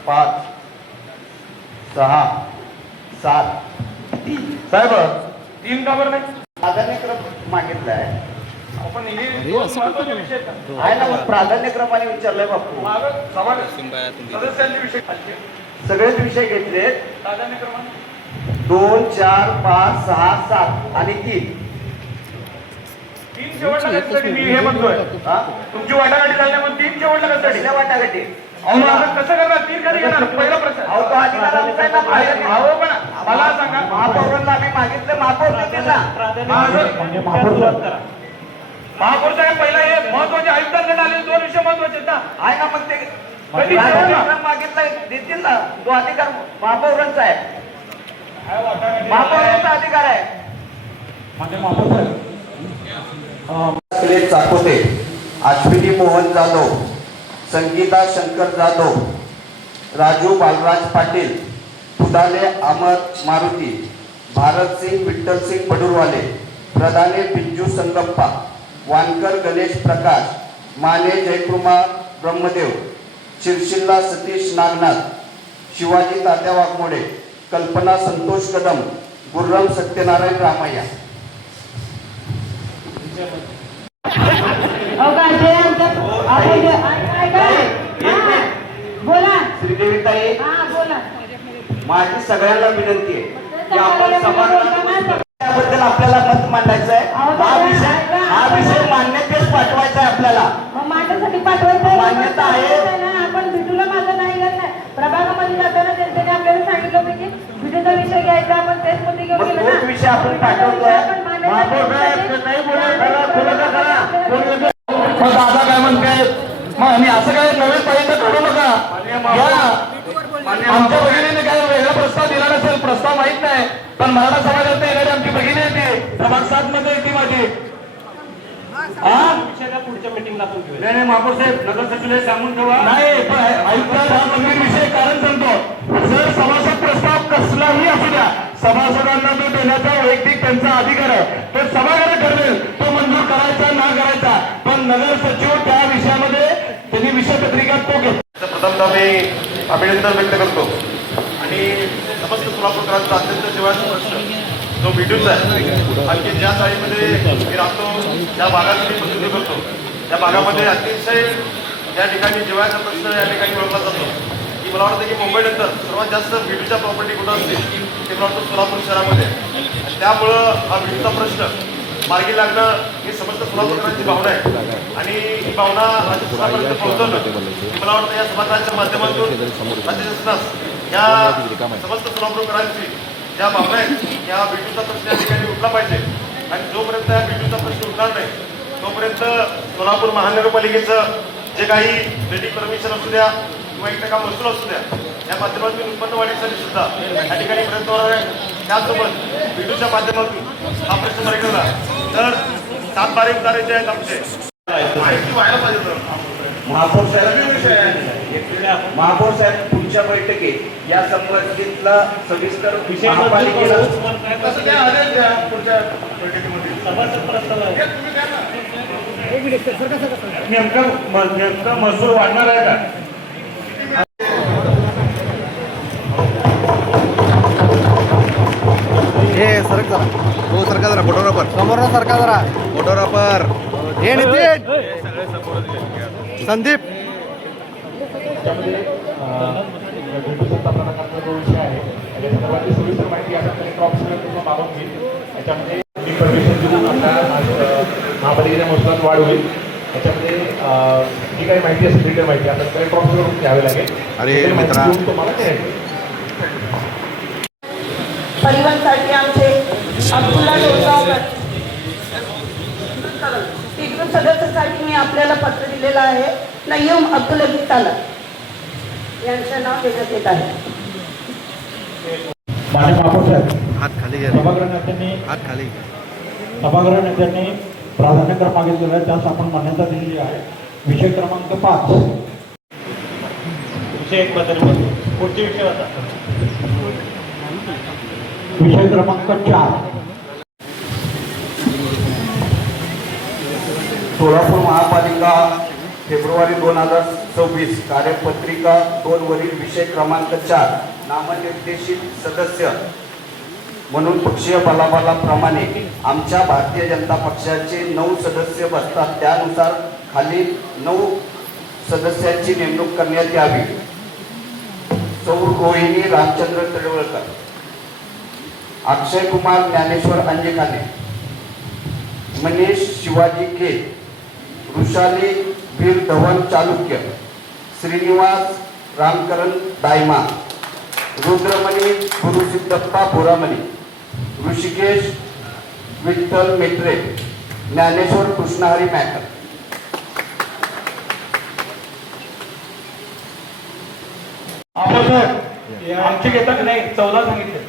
5, 6, 7. साहेब 3 का बरं नाही? प्राधान्यक्रम मागितलाय. आपण हे महत्त्वाचे विषय आहेत का? आहे ना, मग प्राधान्यक्रमाने विचारलंय बापू. मागं सदस्यांचे विषय खालचे. सगळेच विषय घेतले. प्राधान्यक्रमाने 2, 4, 5, 6, 7 आणि 3. 3 शेवटला कशासाठी मी हे म्हणतोय? हा? तुमची वाटाघाटी झाल्यामुळे 3 शेवटला कशासाठी? कसल्या वाटाघाटी? अहो मग आता कसं करणार? 3 कधी घेणार? पहिला प्रश्न. अहो, तो अधिकार आमचा आहे ना. अहो पण मला सांगा, महापौरांना आम्ही मागितलं, महापौर देतील ना. महापौर साहेब पहिला हे महत्वाचे आयुक्तांकडे आलेले 2 विषय महत्वाचे आहेत ना. आहे ना, मग ते कधी प्राधान्यक्रम मागितलं देतील ना. तो अधिकार महापौरांचा आहे. महापौरांचा अधिकार आहे. चाकोते, अश्विनी मोहन जाधव, संगीता शंकर जाधव, राजू बालराज पाटील, फुदाले अमर मारुती, भारत सिंग विठ्ठल सिंग बडूरवाले, प्रधाने बिंजू संगप्पा, वानकर गणेश प्रकाश, माने जयकुमार ब्रह्मदेव, चिरशिल्ला सतीश नागनाथ, शिवाजी तात्या वाघमोडे, कल्पना संतोष कदम, गुर्रम सत्यनारायण रामय्या. बोला. श्रीदेवीताई, हा बोला. माझी सगळ्यांना विनंती आहे की आपण समाजाबद्दल आपल्याला मत मांडायचं आहे. हा विषय मान्यतेस पाठवायचा आहे आपल्याला. मग माझ्यासाठी पाठवायचं मान्यता आहे. आपण भेटूला माझं नाही नाही प्रभागामध्ये जाताना त्यांनी आपल्याला सांगितलं होतं की भेटूचा विषय घ्यायचा. आपण तेच मध्ये घेऊन गेलो तोच विषय आपण पाठवतोय. दादा काय म्हणते, मग आणि असं काय नवीन पाहिजे करू नका. नाही महापौर साहेब नगर सचिवालय सांगून ठेवा. नाही पण आयुक्त हा गंभीर विषय कारण सांगतो. जर सभासद प्रस्ताव कसलाही असू द्या, सभासदांना तो देण्याचा वैयक्तिक त्यांचा अधिकार आहे. तर सभागृह ठरवेल तो मंजूर करायचा ना करायचा, पण नगर सचिव त्या विषयामध्ये त्यांनी विषय पत्रिकात तो घेतला. प्रथमतः मी अभिनंदन व्यक्त करतो आणि समस्त सोलापूरकरांचा अत्यंत जिव्हाळ्याचा प्रश्न जो विद्युतचा आहे. आणखी ज्या चाळीमध्ये मी राहतो त्या भागात मी प्रतिनिधित्व करतो, त्या भागामध्ये अतिशय या ठिकाणी जिव्हाळ्याचा प्रश्न या ठिकाणी ओळखला जातो की मला वाटतं की मुंबईनंतर सर्वात जास्त विद्युतच्या प्रॉपर्टी कुठं असते ते मला वाटतं सोलापूर शहरामध्ये. आणि त्यामुळं हा विद्युतचा प्रश्न मार्गी लागणं ही समस्त सोलापूरकरांची भावना आहे आणि ही भावना राज्यशासनापर्यंत पोहोचवणं मला वाटतं या समाजाच्या माध्यमातून राज्यशासनास या समस्त सोलापूरकरांची ज्या भावना आहेत या विद्युतचा प्रश्न या ठिकाणी उठला पाहिजे. आणि जोपर्यंत या विद्युतचा प्रश्न उठणार नाही तोपर्यंत सोलापूर महानगरपालिकेचं जे काही बिल्डिंग परमिशन असू द्या किंवा 1% महसूल असू द्या या माध्यमातून उत्पन्न वाढीसाठी सुद्धा या ठिकाणी प्रयत्न होणार आहे. त्यासोबत विद्युतच्या माध्यमातून हा प्रश्न मार्गीला तर 7 बारे उतारे जे आहेत आमचे माहिती व्हायला पाहिजे. महापौर साहेब, महापौर साहेब पुढच्या बैठकीत या संबंधितला सविस्तर महापालिकेला कसं काय आले त्या पुढच्या बैठकीमध्ये नेमका महसूल वाढणार आहे का? हे सरक जरा, हो सरका जरा, फोटोग्राफर समोर सरका जरा, फोटोग्राफर हे नितीन संदीप. त्याच्यामध्ये विद्युत सत्ता प्रदानाचा जो विषय आहे त्याच्या सर्वांची सविस्तर माहिती आता कलेक्टर ऑफिसला तुम्हाला मागून घेईल. त्याच्यामध्ये मी परमिशन देऊन आपल्या महापालिकेच्या महसुलात वाढ होईल. त्याच्यामध्ये जी काही माहिती असेल डिटेल माहिती आता कलेक्टर ऑफिसकडून घ्यावी लागेल. अरे माहिती देऊन तुम्हाला द्यायची. परिवहनसाठी आमचे अब्दुल्ला डोळगावकर तिकडून सदस्यासाठी मी आपल्याला पत्र दिलेलं आहे. नय्यम अब्दुल अजीज तालक यांचं नाव देण्यात येत आहे. माननीय महापौर साहेब, हात खाली घ्या, सभागृह नेत्यांनी हात खाली. सभागृह नेत्यांनी प्राधान्यक्रम मागितलेला आहे त्यास आपण मान्यता दिलेली आहे. विषय क्रमांक 5 विषय 1 बदल पुढचे विषय होता. विषय क्रमांक 4 सोलापूर महापालिका फेब्रुवारी 2026 कार्यपत्रिका 2 वरील विषय क्रमांक 4 नामनिर्देशित सदस्य म्हणून पक्षीय बलाबलाप्रमाणे आमच्या भारतीय जनता पक्षाचे 9 सदस्य बसतात. त्यानुसार खालील 9 सदस्यांची नेमणूक करण्यात यावी. सौ रोहिणी रामचंद्र तळवळकर, अक्षय कुमार ज्ञानेश्वर अंजेखाने, मनीष शिवाजी के, वृषाली वीर धवन चालुक्य, श्रीनिवास रामकरण दायमा, रुद्रमणी गुरुसिद्धप्पा बोरामणी, ऋषिकेश विठ्ठल मेत्रे, ज्ञानेश्वर कृष्णहरी मॅकर. आमचे घेता की नाही 14 सांगितले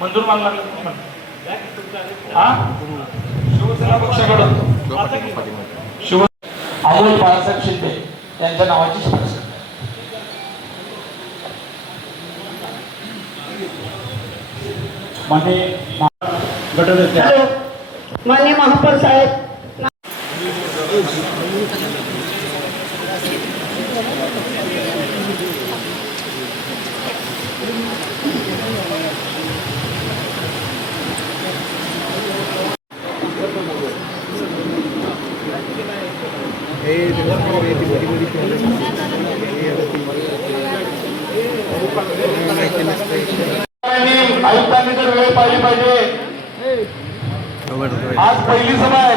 मंजूर मागला शिवसेना पक्षाकडून अमोल बाळासाहेब शिंदे यांच्या नावाची शिफारस. माननीय महापौर साहेब, आयुक्तांनी जर वेळ पाहिली पाहिजे. आज पहिली सभा आहे.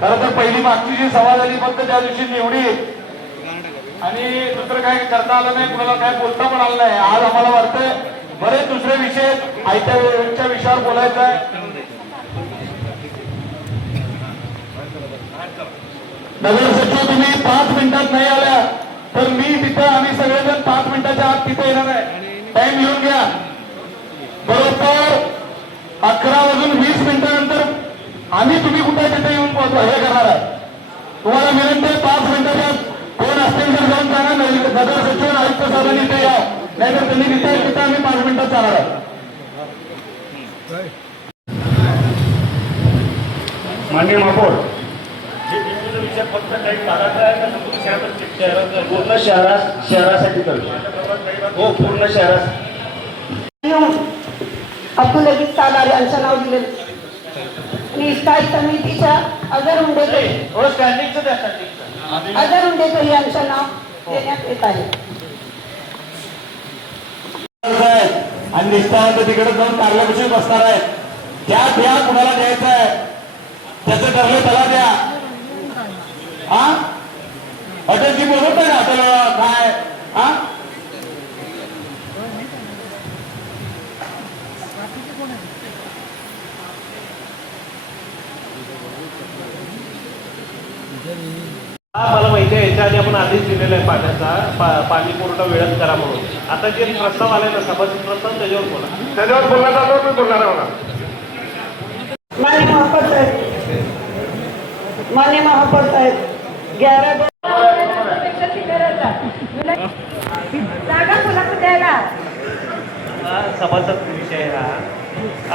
खरं तर पहिली मागची जी सभा झाली फक्त त्या दिवशी निवडी आणि दुसरं काय करता आलं नाही, कुणाला काय बोलता पण आलं नाही. आज आम्हाला वाटतंय बरेच दुसरे विषय आयत्या वेळच्या विषयावर बोलायचं आहे. नगर सचिव तुम्ही 5 मिनिटात नाही आल्या तर मी तिथं आम्ही सगळेजण 5 मिनिटाच्या आत तिथे येणार आहे. टाइम लिहून घ्या. बरोबर 11:20 मिनिटानंतर आम्ही तुम्ही कुठे तिथे येऊन हे करणार आहे. तुम्हाला विनंती आहे नगर सचिव आयुक्त साहेबांनी इथे या, नाहीतर त्यांनी तिथे आम्ही 5 मिनिटात चालणार आहे. माननीय महापौर, फक्त काही भागाचा आहे का संपूर्ण शहरात पूर्ण शहरासाठी करू. हो, पूर्ण शहरासाठी. आपण लगेच चालणारे यांचं नाव दिलेलं आणि स्थायी समितीच्या अजर उंडेकर हो, स्टँडिंगचं द्या, स्टँडिंगचं. अजर उंडेकर यांचं नाव देण्यात येत आहे. आणि निष्ठावंत तिकडे जाऊन कार्यालयापाशी बसणार आहे. द्या कुणाला द्यायचं आहे त्याचं ठरलं त्याला द्या. हा, हॉटेलची बोलत नाही ना हॉटेल काय. हा, मला माहिती आहे याच्या आधी आपण आदेश दिलेला आहे पाण्याचा पाणी पुरवठा वेळात करा म्हणून. आता जे प्रस्ताव आले ना सभासद प्रस्ताव त्याच्यावर बोला. त्याच्यावर बोलण्याचा आलो मी बोलणार आहे मला. मान्य महापौर साहेब, मान्य महापौर साहेब, 11 जागा कोणाकडे द्यायला सभासद विषय हा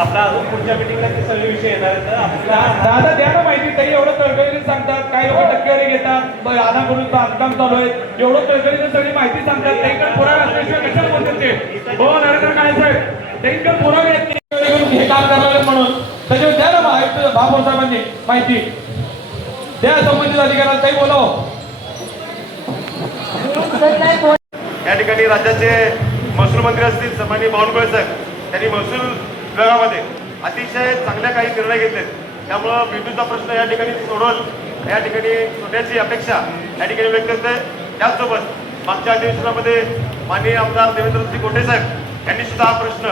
आपला अजून पुढच्या मिटिंगला ते सगळे विषय येणार आहेत. आपला दादा द्या ना माहिती. ताई एवढं तळतळीने सांगतात, काही लोक टक्केवारी घेतात, आधाकडून बांधकाम चालू आहे, एवढं तळतळीने सगळी माहिती सांगतात. त्यांकडे पुरावे असल्याशिवाय कशाला बोलतात ते? हो नरेंद्र काय साहेब, त्यांकडे पुरावे आहेत हे काम करणार म्हणून. त्याच्यावर द्या ना महापौर साहेबांनी माहिती द्या. संबंधित अधिकाऱ्यांना काही बोलावं. या ठिकाणी राज्याचे महसूल मंत्री असतील सन्माननीय बावनकुळे साहेब, त्यांनी महसूल विभागामध्ये अतिशय चांगल्या काही निर्णय घेतलेत. त्यामुळं विद्युतचा प्रश्न या ठिकाणी सोडवल या ठिकाणी सोडण्याची अपेक्षा या ठिकाणी व्यक्त करते. त्याचसोबत मागच्या अधिवेशनामध्ये माननीय आमदार देवेंद्रजी कोटे साहेब यांनी सुद्धा हा प्रश्न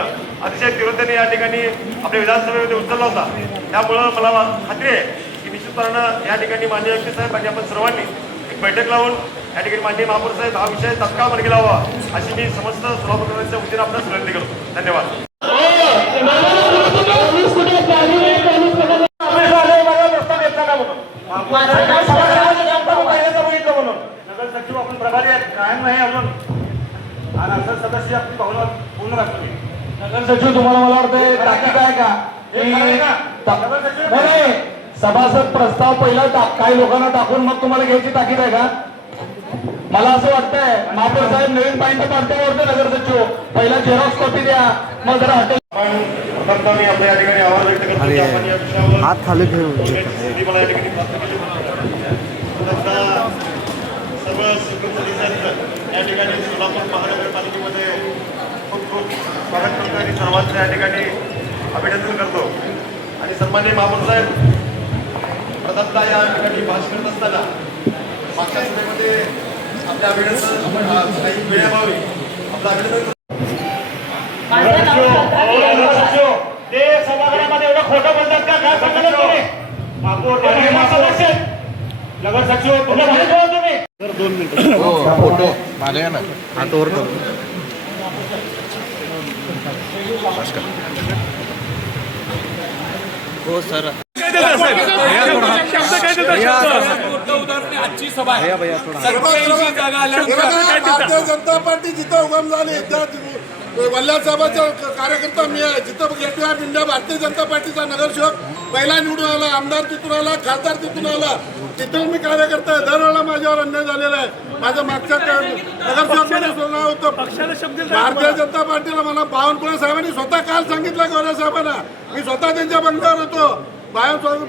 अतिशय तीव्रतेने या ठिकाणी आपल्या विधानसभेमध्ये उचलला होता. त्यामुळं मला खात्री आहे की निश्चितपणानं या ठिकाणी माननीय व्यक्ती साहेब आणि आपण सर्वांनी एक बैठक लावून या ठिकाणी माननीय महापौर साहेब हा विषय तत्काळ मार्गी लावा अशी मी समस्त सोलापूरकरांच्या वतीने आपल्याला विनंती करतो. धन्यवाद. नगर सचिव आपण प्रभारी आहेत, कायम नाही अजून आणि असं सदस्य आपली भावना पूर्ण राखली. नगर सचिव तुम्हाला मला वाटतं ताकीद आहे का? नाही, सभासद प्रस्ताव पहिला काही लोकांना टाकून मग तुम्हाला घ्यायची ताकीद आहे का? मला असं वाटतंय महापौर साहेब नवीन पॉईंट पाठवते नगर सचिव, पहिला झेरॉक्स कॉपी द्या, मग जरा हॉटेल. प्रथमतः मी आपल्या या ठिकाणी आभार व्यक्त करतो की आपण या विषयावर हात खाली ठेवून मला या ठिकाणी प्राप्त केली. सर्व सदस्यांचं या ठिकाणी सोलापूर महानगरपालिकेमध्ये खूप खूप स्वागत करतो आणि सर्वांचं या ठिकाणी अभिनंदन करतो. आणि सन्माननीय महापौर साहेब प्रथमतः या ठिकाणी भाषण करत असताना मागच्या सभेमध्ये आपल्या अभिनंदन काही वेळाभावी आपलं अभिनंदन. ते सभागृहामध्ये एवढं खोटं बोलतात का? काय सांगणार तुम्ही? नगर सचिव तुम्ही फोटो माझ्या ना हातावर हो सर. आजची सभा आहे. भारतीय जनता पार्टी जिथं उगम झाली वल्लाद साहेबांचा कार्यकर्ता मी आहे. जिथं gateway of India Bharatiya Janata पार्टीचा नगरसेवक पहिला निवडून आला, आमदार तिथून आला, खासदार तिथून आला, तिथून मी कार्यकर्ता आहे. दरवेळेला माझ्यावर अन्याय झालेला आहे. माझं मागच्या नगरसेवक नाव होतं भारतीय जनता पार्टीला. मला बावनकुळे साहेबांनी स्वतः काल सांगितलं गौरव साहेबांना, मी स्वतः त्यांच्या बंगल्यावर होतो,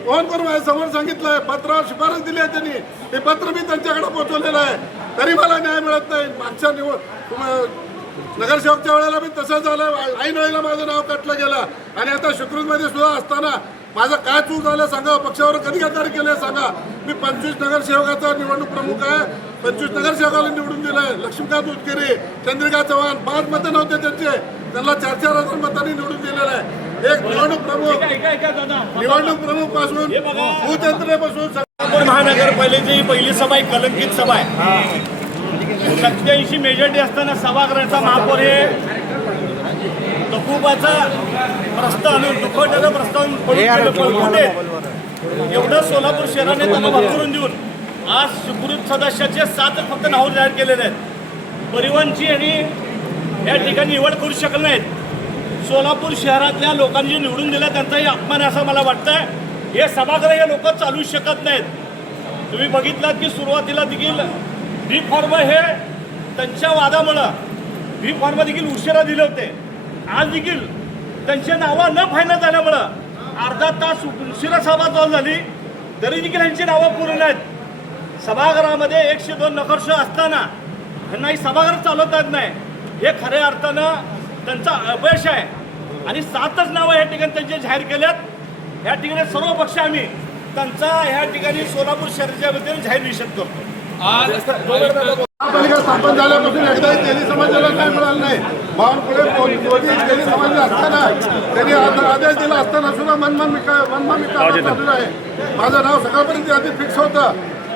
फोन करून माझ्या समोर सांगितलंय, पत्रावर शिफारस दिली आहे त्यांनी, ते पत्र मी त्यांच्याकडे पोहोचवलेलं आहे. तरी मला न्याय मिळत नाही. मागच्या नगरसेवकच्या वेळेला मी तसं झालं, ऐन वेळेला माझं नाव कटलं गेलं. आणि आता शुक्रमध्ये सुद्धा असताना माझं काय चूक झालं सांगा, पक्षावर कधी गद्दारी केली सांगा. मी 25 नगरसेवकाचा निवडणूक प्रमुख आहे, 25 नगरसेवकाला निवडून दिलंय. लक्ष्मीकांत उदगिरी, चंद्रिका चव्हाण 5 मतं नव्हते त्यांचे, त्यांना 4-4 हजार मतांनी निवडून दिलेलं आहे. एक निवडणूक प्रमुख पासून बूथ यंत्रणेपासून महानगरपालिकेची पहिली सभा एक कलंकित सभा आहे. 87 मेजॉरिटी असताना सभागृहाचा महापौर हे तकुबाचा प्रस्ताव आणून दुखवट्याचा प्रस्ताव एवढं सोलापूर शहराने त्यांना वापरून देऊन आज सुकृत सदस्याचे 7 फक्त नाव जाहीर केलेले आहेत. परिवहनची आणि या ठिकाणी निवड करू शकत नाहीत. सोलापूर शहरातल्या लोकांनी निवडून दिलं त्यांचाही अपमान असं मला वाटतं. हे सभागृह हे लोक चालू शकत नाहीत. तुम्ही बघितलात की सुरुवातीला देखील बी फॉर्म हे त्यांच्या वादामुळं बी फॉर्म देखील उशिरा दिले होते. आज देखील त्यांच्या नावं न फायनल झाल्यामुळं अर्धा तास उशिरा सभा चालू झाली तरी देखील यांची नावं पूर्ण आहेत. सभागृहामध्ये 102 नगरसेवक असताना त्यांना ही सभागृह चालवता येत नाही. हे खऱ्या अर्थानं त्यांचा अपयश आहे. आणि 7च नावं या ठिकाणी त्यांचे जाहीर केल्यात. या ठिकाणी सर्व पक्ष आम्ही त्यांचा ह्या ठिकाणी सोलापूर शहराच्या वतीने जाहीर निषेध करतो. महापालिका स्थापन झाल्यापासून एकदाही तेली समाजाला काय मिळालं नाही. बावनकुळे मोदी तेली समाज असताना त्यांनी आदेश दिला असताना सुद्धा मनमानी चालू आहे. माझं नाव सकाळपर्यंत आधी फिक्स होतं.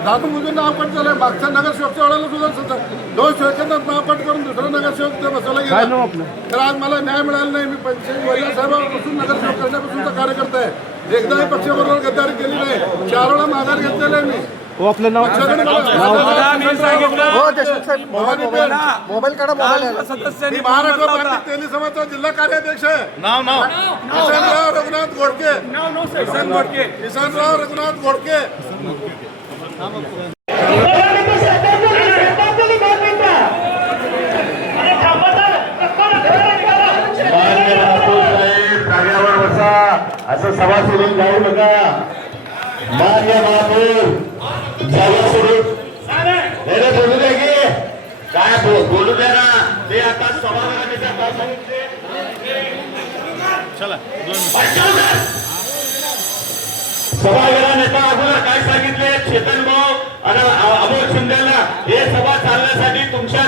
जाणून नाव कट झालंय. मागच्या नगरसेवकच्या वेळेला सुद्धा 2 सेकंदात नाव कट करून दुसरा नगरसेवक ते बसवला गेला. तर आज मला न्याय मिळाला नाही. मी वल्ल्या साहेबांपासून नगरसेवक करण्यापासूनचा कार्यकर्ता आहे. एकदाही पक्षाबरोबर गद्दारी केली नाही. 4 वेळा माघार घेतलेला आहे मी. आपलं नाव मोबाईल काढा. मी महाराष्ट्र भारतीय तेली समाजचा जिल्हा कार्याध्यक्ष आहे. किसनराव रघुनाथ घोडके. किसनराव रघुनाथ घोडके. जागेवर बसा. असं सभा सोडून जाऊ नका. मान्य महापौर जागा सोडून बोलू द्या की काय बोलू द्या ना. ते आता सभागृहाने सभागृह नेता अगोदर काय सांगितले चेतन भाऊ आणि अमोल शिंदेला हे सभा चालण्यासाठी तुमच्या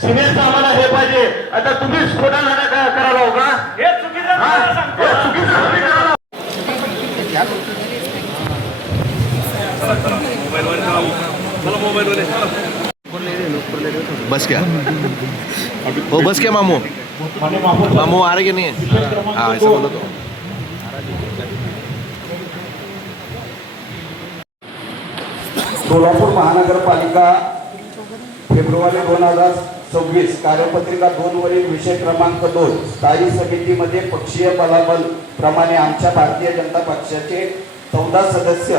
सिनियरचं आम्हाला हे पाहिजे. आता तुम्ही स्फोटन करायला हो का? हे चुकीचं. बस क्या वो बस क्या मामू मामू आ रहे कि नहीं है? हाँ ऐसा बोलो तो. सोलापूर महानगरपालिका फेब्रुवारी 2026 कार्यपत्रिका 2 वरील विषय क्रमांक 2 स्थायी समितीमध्ये पक्षीय बलाबल प्रमाणे आमच्या भारतीय जनता पक्षाचे 14 सदस्य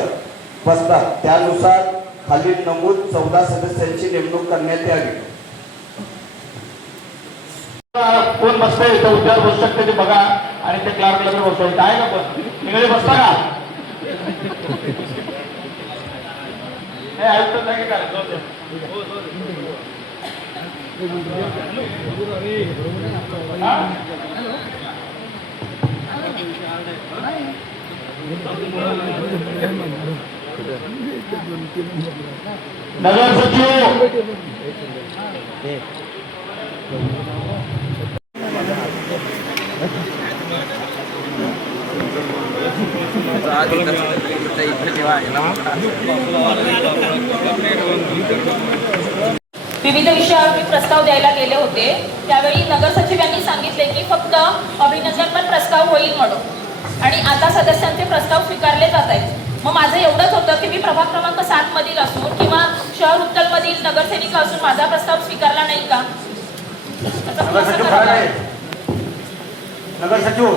बसतात. त्यानुसार खालील नमूद 14 सदस्यांची नेमणूक करण्यात यावी. कोण बसतंय तर उद्या बसू शकते ते बघा आणि ते क्लार्कला तर बसवायचं आहे का? पण निघळे बसता का? हे आयुक्त नाही का? नगर सचिव विविध विषयावर मी प्रस्ताव द्यायला गेले होते. त्यावेळी नगर सचिव यांनी सांगितले की फक्त अभिनंदनपर प्रस्ताव होईल म्हणून आणि आता सदस्यांचे प्रस्ताव स्वीकारले जात आहेत. मग माझं एवढंच होतं की मी प्रभाग क्रमांक 7 मधील असून किंवा शहर उत्तल मधील नगरसेविका असून माझा प्रस्ताव स्वीकारला नाही का? नगर सचिव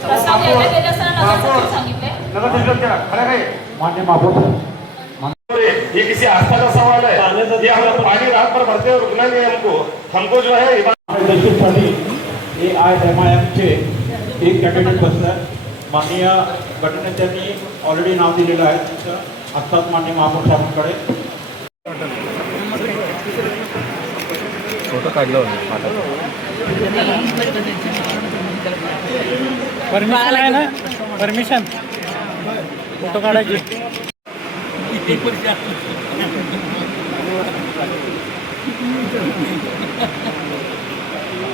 प्रस्ताव द्यायला गेले असताना नगर सचिव सांगितले. मान्य महापौर ये किसी आस्था का सवाल है. ये हम पानी रात भर भरते और रुकना नहीं हमको जो है AIMIM चे एक कॅन्डिडेट बसतात. माननीय गटनेत्यांनी ऑलरेडी नाव दिलेलं आहे. असतात माननीय महापौर साहेबांकडे. फोटो काढला परमिशन आहे ना? परमिशन फोटो काढायची.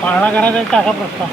पाळणा करायचा टाका प्रस्ताव.